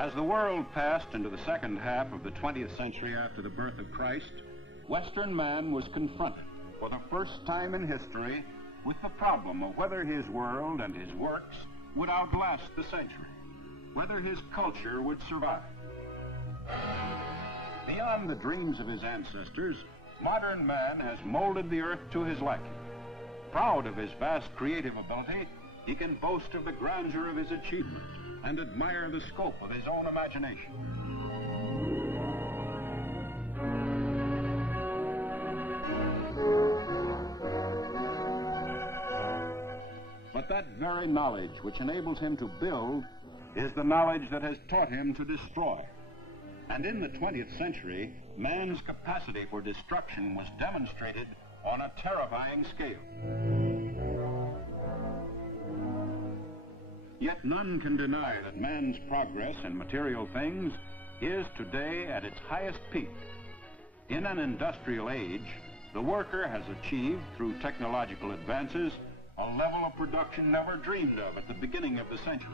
As the world passed into the second half of the 20th century after the birth of Christ, Western man was confronted for the first time in history with the problem of whether his world and his works would outlast the century, whether his culture would survive. Beyond the dreams of his ancestors, modern man has molded the earth to his liking. Proud of his vast creative ability, he can boast of the grandeur of his achievement and admire the scope of his own imagination. But that very knowledge which enables him to build is the knowledge that has taught him to destroy. And in the 20th century, man's capacity for destruction was demonstrated on a terrifying scale. Yet none can deny that man's progress in material things is today at its highest peak. In an industrial age, the worker has achieved, through technological advances, a level of production never dreamed of at the beginning of the century.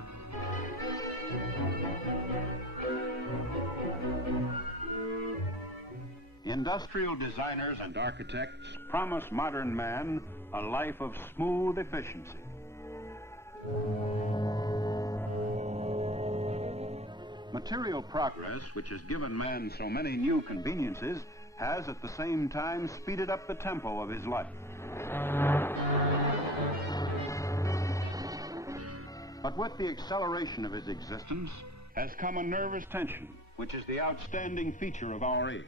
Industrial designers and architects promise modern man a life of smooth efficiency. Material progress, which has given man so many new conveniences, has at the same time speeded up the tempo of his life. But with the acceleration of his existence has come a nervous tension, which is the outstanding feature of our age.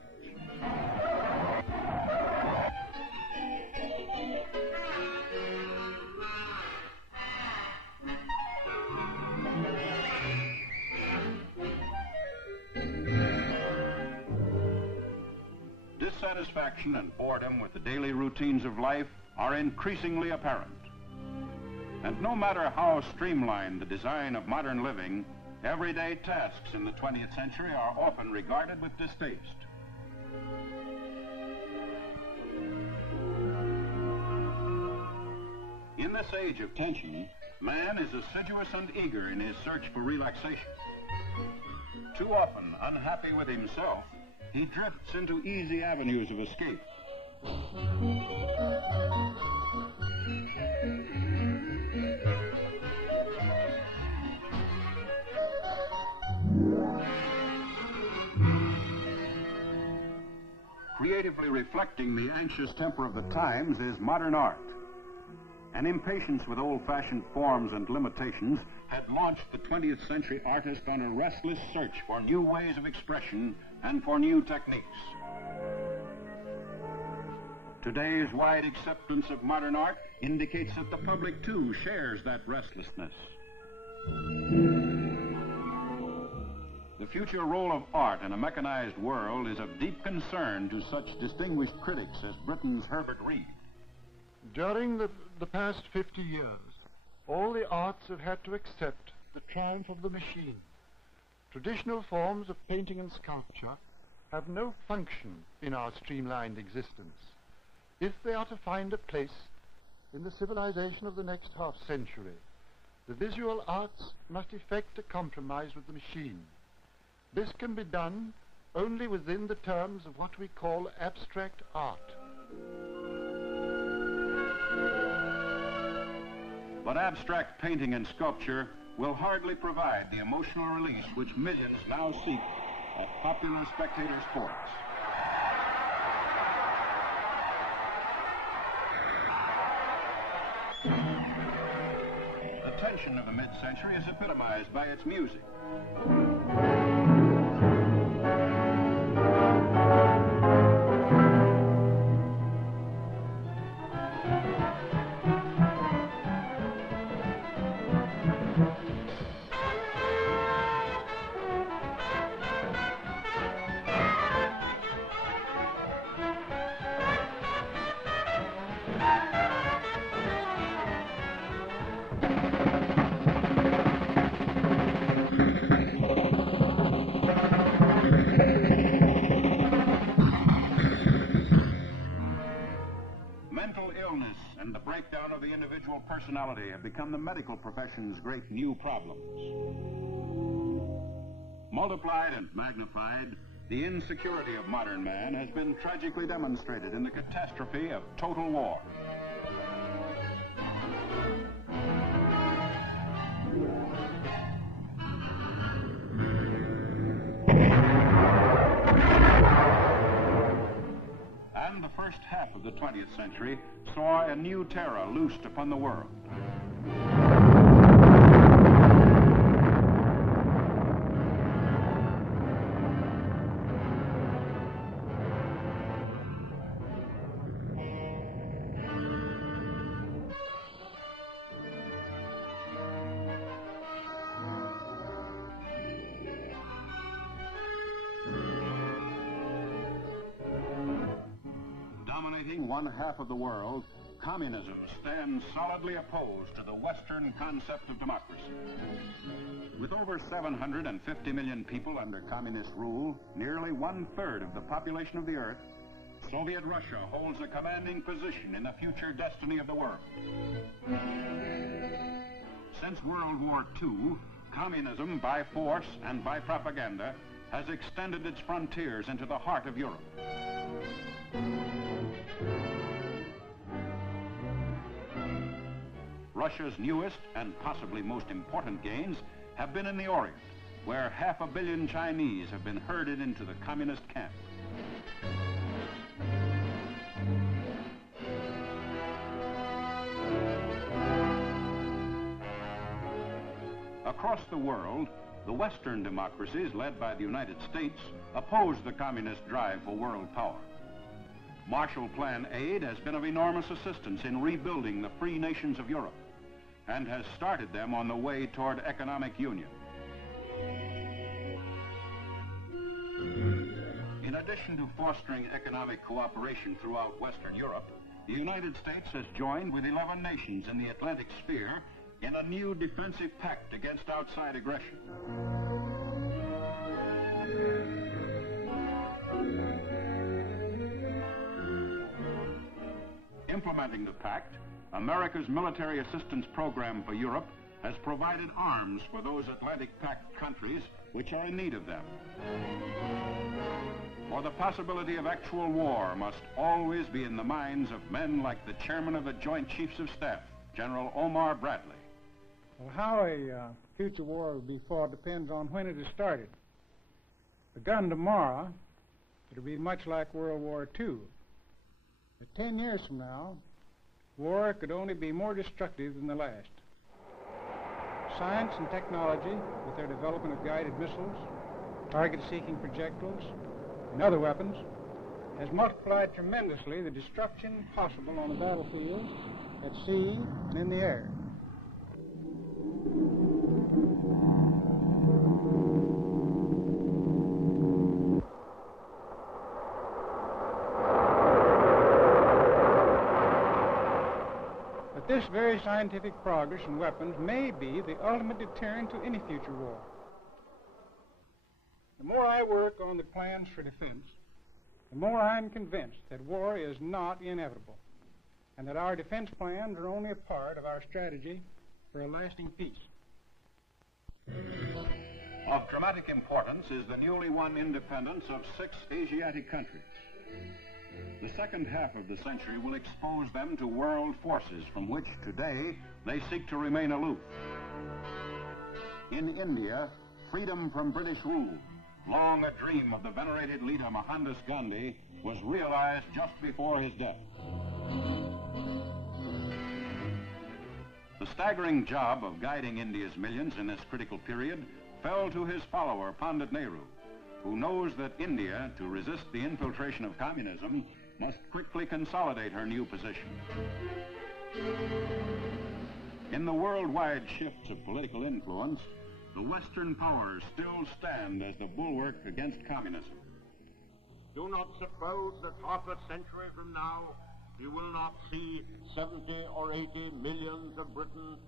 Dissatisfaction and boredom with the daily routines of life are increasingly apparent. And no matter how streamlined the design of modern living, everyday tasks in the 20th century are often regarded with distaste. In this age of tension, man is assiduous and eager in his search for relaxation. Too often, unhappy with himself, he drifts into easy avenues of escape. Creatively reflecting the anxious temper of the times is modern art. An impatience with old-fashioned forms and limitations had launched the 20th century artist on a restless search for new ways of expression and for new techniques. Today's wide acceptance of modern art indicates that the public, too, shares that restlessness. The future role of art in a mechanized world is of deep concern to such distinguished critics as Britain's Herbert Reed. During the past 50 years, all the arts have had to accept the triumph of the machine. Traditional forms of painting and sculpture have no function in our streamlined existence. If they are to find a place in the civilization of the next half-century, the visual arts must effect a compromise with the machine. This can be done only within the terms of what we call abstract art. But abstract painting and sculpture will hardly provide the emotional release which millions now seek at popular spectator sports. The tension of the mid-century is epitomized by its music. And the breakdown of the individual personality have become the medical profession's great new problems. Multiplied and magnified, the insecurity of modern man has been tragically demonstrated in the catastrophe of total war. And the first half of the 20th century saw a new terror loosed upon the world. Dominating one half of the world, communism stands solidly opposed to the Western concept of democracy. With over 750 million people under communist rule, nearly one-third of the population of the earth, Soviet Russia holds a commanding position in the future destiny of the world. Since World War II, communism by force and by propaganda has extended its frontiers into the heart of Europe. Russia's newest and possibly most important gains have been in the Orient, where 500 million Chinese have been herded into the communist camp. Across the world, the Western democracies, led by the United States, oppose the communist drive for world power. Marshall Plan aid has been of enormous assistance in rebuilding the free nations of Europe and has started them on the way toward economic union. In addition to fostering economic cooperation throughout Western Europe, the United States has joined with 11 nations in the Atlantic sphere in a new defensive pact against outside aggression. Implementing the pact, America's military assistance program for Europe has provided arms for those Atlantic Pact countries which are in need of them. For the possibility of actual war must always be in the minds of men like the chairman of the Joint Chiefs of Staff, General Omar Bradley. Well, how a future war will be fought depends on when it is started. Begun tomorrow, it'll be much like World War II. But 10 years from now, war could only be more destructive than the last. Science and technology, with their development of guided missiles, target-seeking projectiles, and other weapons, has multiplied tremendously the destruction possible on the battlefield, at sea, and in the air. This very scientific progress in weapons may be the ultimate deterrent to any future war. The more I work on the plans for defense, the more I'm convinced that war is not inevitable, and that our defense plans are only a part of our strategy for a lasting peace. Of dramatic importance is the newly won independence of 6 Asiatic countries. The second half of the century will expose them to world forces from which today they seek to remain aloof. In India, freedom from British rule, long a dream of the venerated leader Mohandas Gandhi, was realized just before his death. The staggering job of guiding India's millions in this critical period fell to his follower, Pandit Nehru, who knows that India, to resist the infiltration of communism, must quickly consolidate her new position. In the worldwide shifts of political influence, the Western powers still stand as the bulwark against communism. Do not suppose that half a century from now you will not see 70 or 80 millions of Britons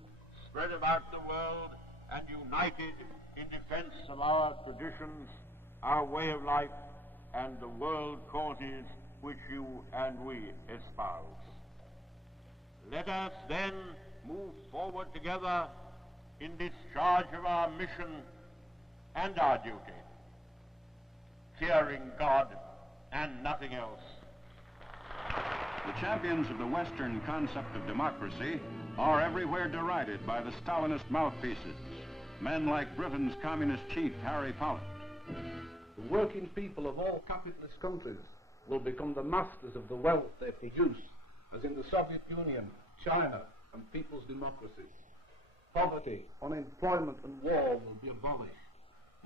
spread about the world and united in defense of our traditions, our way of life, and the world causes which you and we espouse. Let us then move forward together in discharge of our mission and our duty, fearing God and nothing else. The champions of the Western concept of democracy are everywhere derided by the Stalinist mouthpieces, men like Britain's communist chief, Harry Pollitt. The working people of all capitalist countries will become the masters of the wealth they produce, as in the Soviet Union, China, and people's democracy. Poverty, unemployment, and war will be abolished.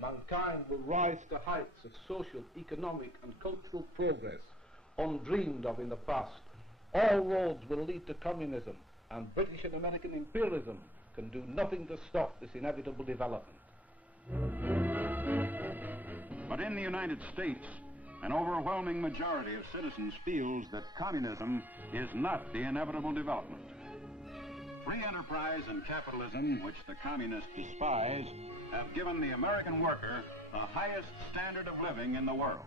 Mankind will rise to heights of social, economic, and cultural progress undreamed of in the past. All roads will lead to communism, and British and American imperialism can do nothing to stop this inevitable development. But in the United States, an overwhelming majority of citizens feels that communism is not the inevitable development. Free enterprise and capitalism, which the communists despise, have given the American worker the highest standard of living in the world.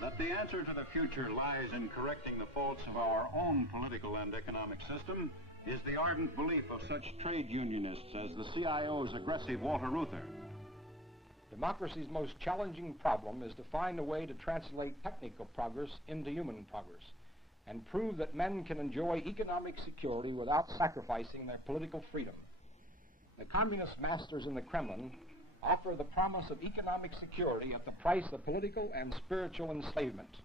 That the answer to the future lies in correcting the faults of our own political and economic system is the ardent belief of such trade unionists as the CIO's aggressive Walter Reuther. Democracy's most challenging problem is to find a way to translate technical progress into human progress and prove that men can enjoy economic security without sacrificing their political freedom. The communist masters in the Kremlin offer the promise of economic security at the price of political and spiritual enslavement.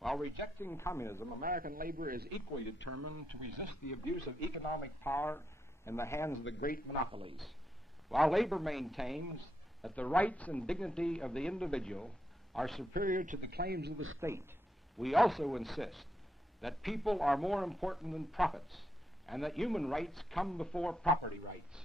While rejecting communism, American labor is equally determined to resist the abuse of economic power in the hands of the great monopolies. While labor maintains that the rights and dignity of the individual are superior to the claims of the state, we also insist that people are more important than profits and that human rights come before property rights.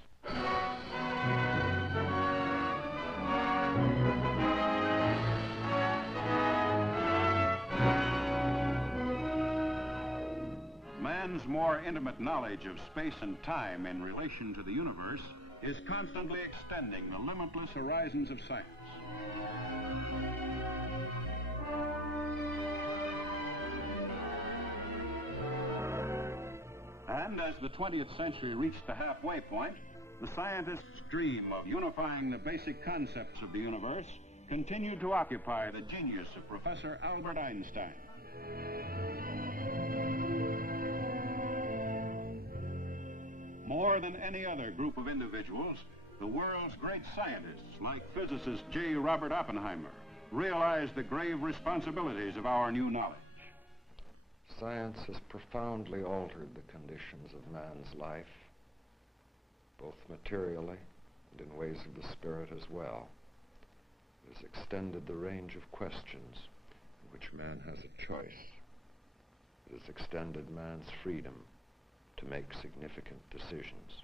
Man's more intimate knowledge of space and time in relation to the universe is constantly extending the limitless horizons of science. And as the 20th century reached the halfway point, the scientists' dream of unifying the basic concepts of the universe continued to occupy the genius of Professor Albert Einstein. More than any other group of individuals, the world's great scientists, like physicist J. Robert Oppenheimer, realized the grave responsibilities of our new knowledge. Science has profoundly altered the conditions of man's life, both materially and in ways of the spirit as well. It has extended the range of questions in which man has a choice. It has extended man's freedom to make significant decisions.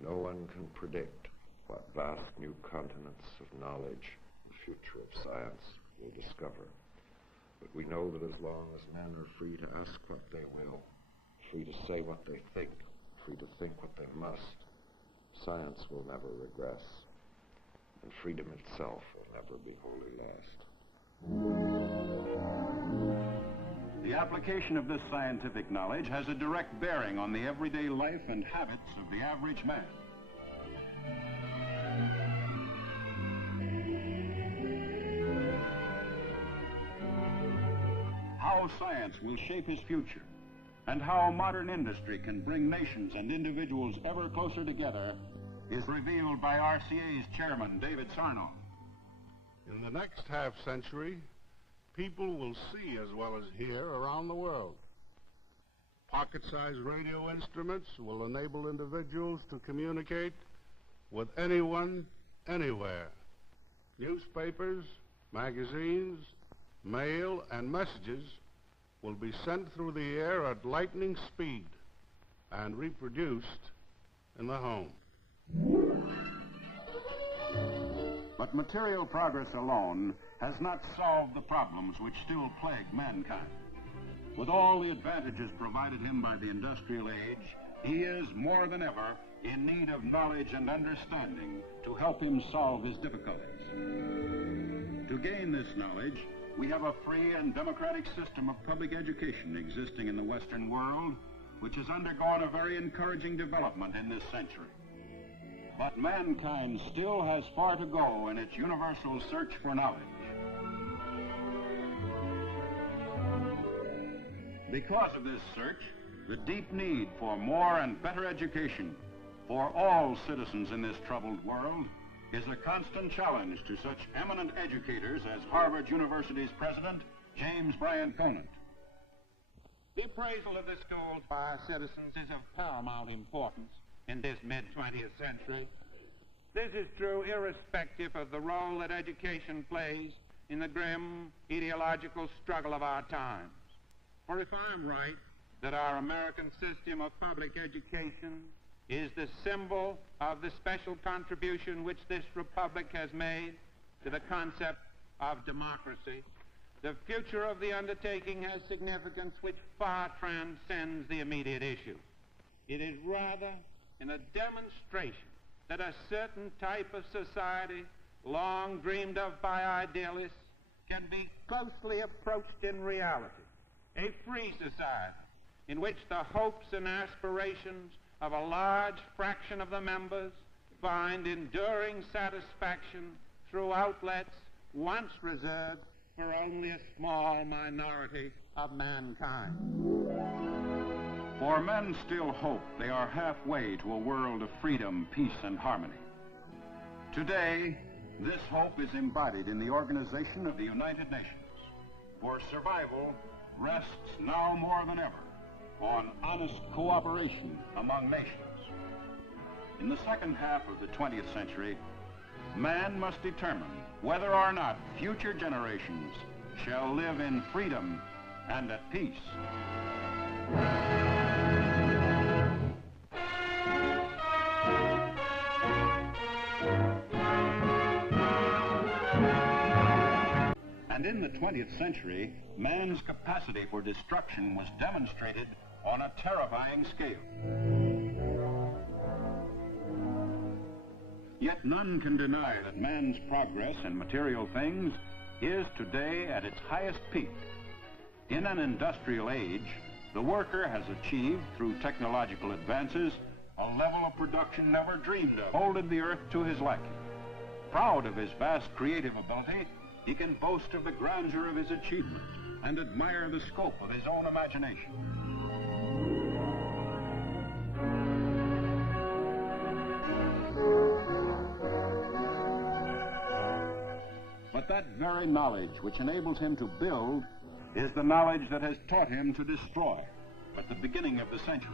No one can predict what vast new continents of knowledge the future of science will discover. But we know that as long as men are free to ask what they will, free to say what they think, free to think what they must, science will never regress, and freedom itself will never be wholly lost. The application of this scientific knowledge has a direct bearing on the everyday life and habits of the average man. How science will shape his future, and how modern industry can bring nations and individuals ever closer together, is revealed by RCA's chairman, David Sarno. In the next half-century, people will see as well as hear around the world. Pocket-sized radio instruments will enable individuals to communicate with anyone, anywhere. Newspapers, magazines, mail, and messages will be sent through the air at lightning speed and reproduced in the home. But material progress alone has not solved the problems which still plague mankind. With all the advantages provided him by the industrial age, he is more than ever in need of knowledge and understanding to help him solve his difficulties. To gain this knowledge, we have a free and democratic system of public education existing in the Western world, which has undergone a very encouraging development in this century. But mankind still has far to go in its universal search for knowledge. Because of this search, the deep need for more and better education for all citizens in this troubled world is a constant challenge to such eminent educators as Harvard University's president, James Bryant Conant. The appraisal of the schools by our citizens is of paramount importance in this mid-20th century. This is true irrespective of the role that education plays in the grim ideological struggle of our times. For if I'm right that our American system of public education is the symbol of the special contribution which this republic has made to the concept of democracy, the future of the undertaking has significance which far transcends the immediate issue. It is rather in a demonstration that a certain type of society, long dreamed of by idealists, can be closely approached in reality. A free society in which the hopes and aspirations of a large fraction of the members find enduring satisfaction through outlets once reserved for only a small minority of mankind. For men still hope they are halfway to a world of freedom, peace, and harmony. Today, this hope is embodied in the organization of the United Nations. For survival rests now more than ever on honest cooperation among nations. In the second half of the 20th century, man must determine whether or not future generations shall live in freedom and at peace. And in the 20th century, man's capacity for destruction was demonstrated on a terrifying scale. Yet none can deny that man's progress in material things is today at its highest peak. In an industrial age, the worker has achieved, through technological advances, a level of production never dreamed of, holding the earth to his liking. Proud of his vast creative ability, he can boast of the grandeur of his achievement and admire the scope of his own imagination. But that very knowledge which enables him to build is the knowledge that has taught him to destroy at the beginning of the century.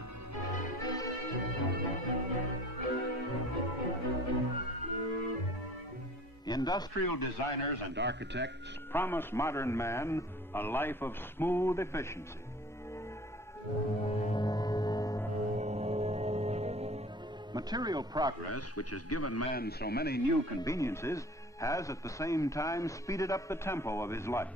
Industrial designers and architects promise modern man a life of smooth efficiency. Material progress, which has given man so many new conveniences, has at the same time speeded up the tempo of his life.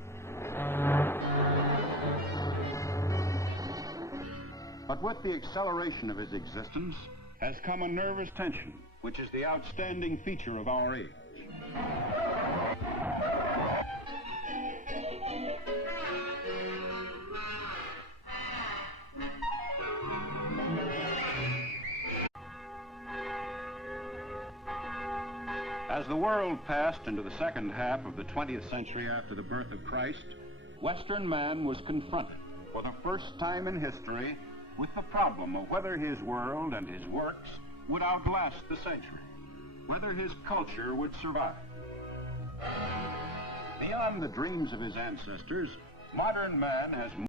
But with the acceleration of his existence has come a nervous tension, which is the outstanding feature of our age. As the world passed into the second half of the 20th century after the birth of Christ, Western man was confronted for the first time in history with the problem of whether his world and his works would outlast the century, whether his culture would survive. Beyond the dreams of his ancestors, modern man has